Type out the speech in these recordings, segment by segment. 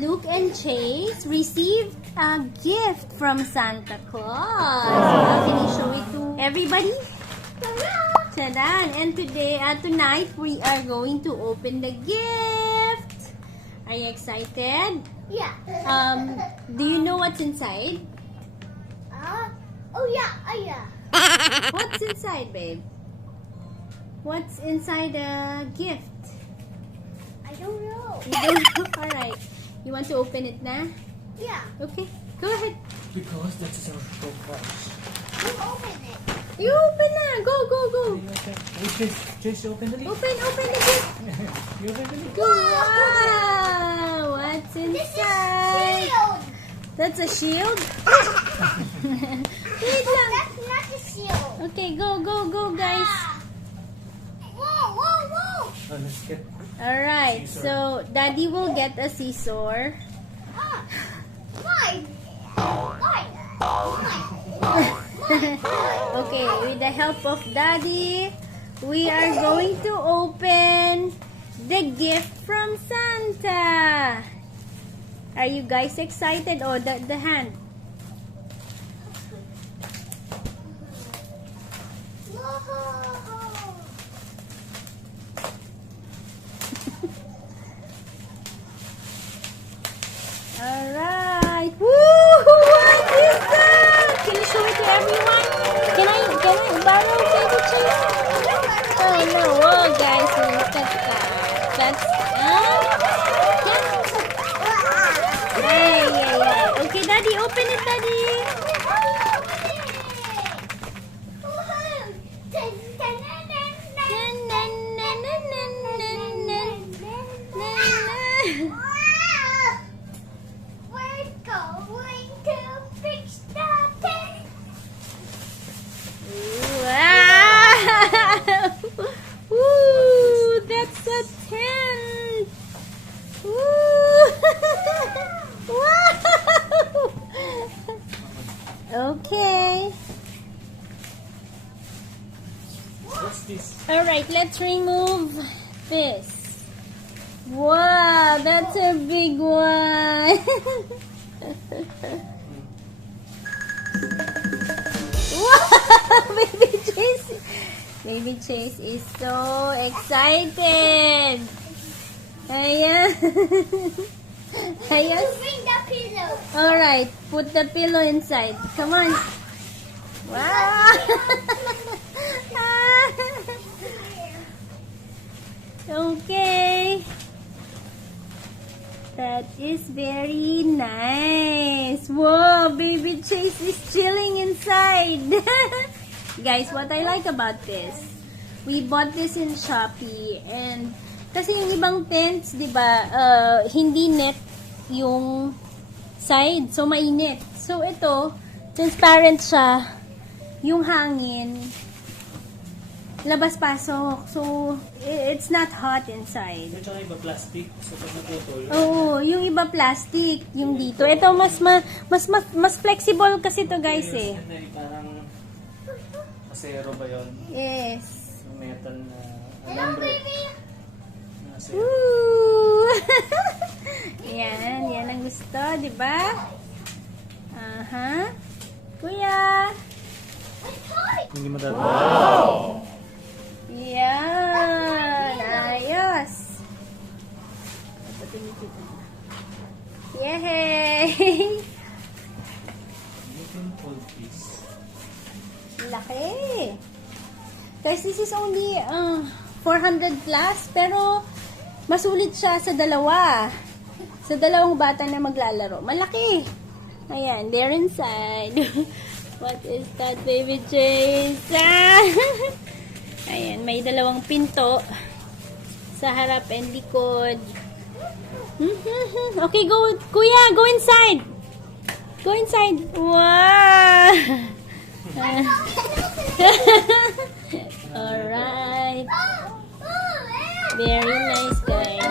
Luke and Chase received a gift from Santa Claus. Can you show it to everybody? Ta-da! And tonight, we are going to open the gift. Are you excited? Yeah. Do you know what's inside? Oh yeah. What's inside, babe? What's inside the gift? I don't know. You don't know? Alright. You want to open it now? Yeah. Okay. Go ahead. Because that's our surprise. You open it. You open na. Go. Chase, open the lid. Open the gift. You open the lid. Wow! What's This is inside? sealed. That's a shield? Wait lang. That's not a shield. Okay, go, guys. Whoa. Oh, let's get. Alright, so Daddy will get a scissor. Why? Okay, with the help of Daddy, we are going to open the gift from Santa. Are you guys excited? Oh, the hand. Alright. Woo! What is that? Can you show it to everyone? Can I borrow baby Chase? Oh no. Whoa, guys. That's yeah. Okay, Daddy, open it, Daddy. We're going to fix the tent. Wow! Woo! That's a tent! Woo! Wow! Okay. What's this? Alright, let's remove this. Wow, that's a big one. Wow, Baby Chase is so excited. Ayan. Ayan. Bring the pillow. Alright, put the pillow inside. Come on. Wow. Okay. That is very nice. Whoa, Baby Chase is chilling inside. Guys, what I like about this, we bought this in Shopee, and kasi yung ibang tents, di ba, hindi net yung side, so mainit. So ito, transparent siya, yung hangin, labas-pasok. So, it's not hot inside. At saka iba plastic. So, pag naputol. Oo, yung iba plastic, yung dito. Ito, mas flexible kasi to guys eh. Parang asero ba yun? Yes. Yung metal na Hello, alambre. baby. Na asero. Woo! Yan ang gusto, di ba? Aha. Kuya. Hindi mo dati. Wow! Yan. Ayos. Yay! You can fold this. Laki. Guys, this is only 400 plus, pero masulit siya sa dalawa. Sa dalawang bata na maglalaro. Malaki. Ayan, they're inside. What is that, Baby Chase? Ayan, may dalawang pinto sa harap and likod. Okay, go, Kuya, go inside. Go inside. Wow! Alright. Very nice, guys.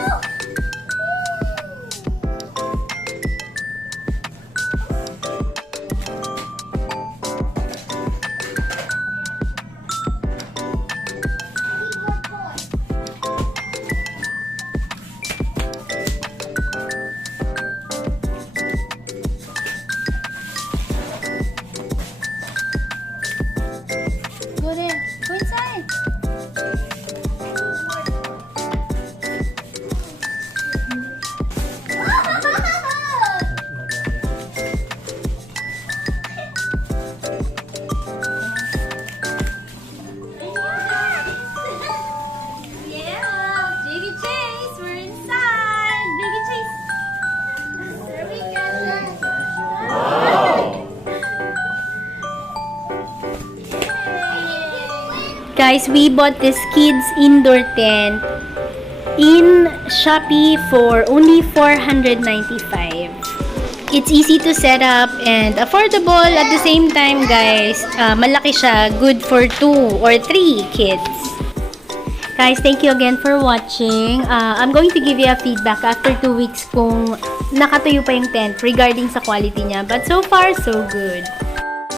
Guys, we bought this kids indoor tent in Shopee for only $495. It's easy to set up and affordable at the same time, guys. Malaki siya, good for 2 or 3 kids. Guys, thank you again for watching. I'm going to give you a feedback after 2 weeks kung nakatuyo pa yung tent regarding sa quality niya. But so far, so good.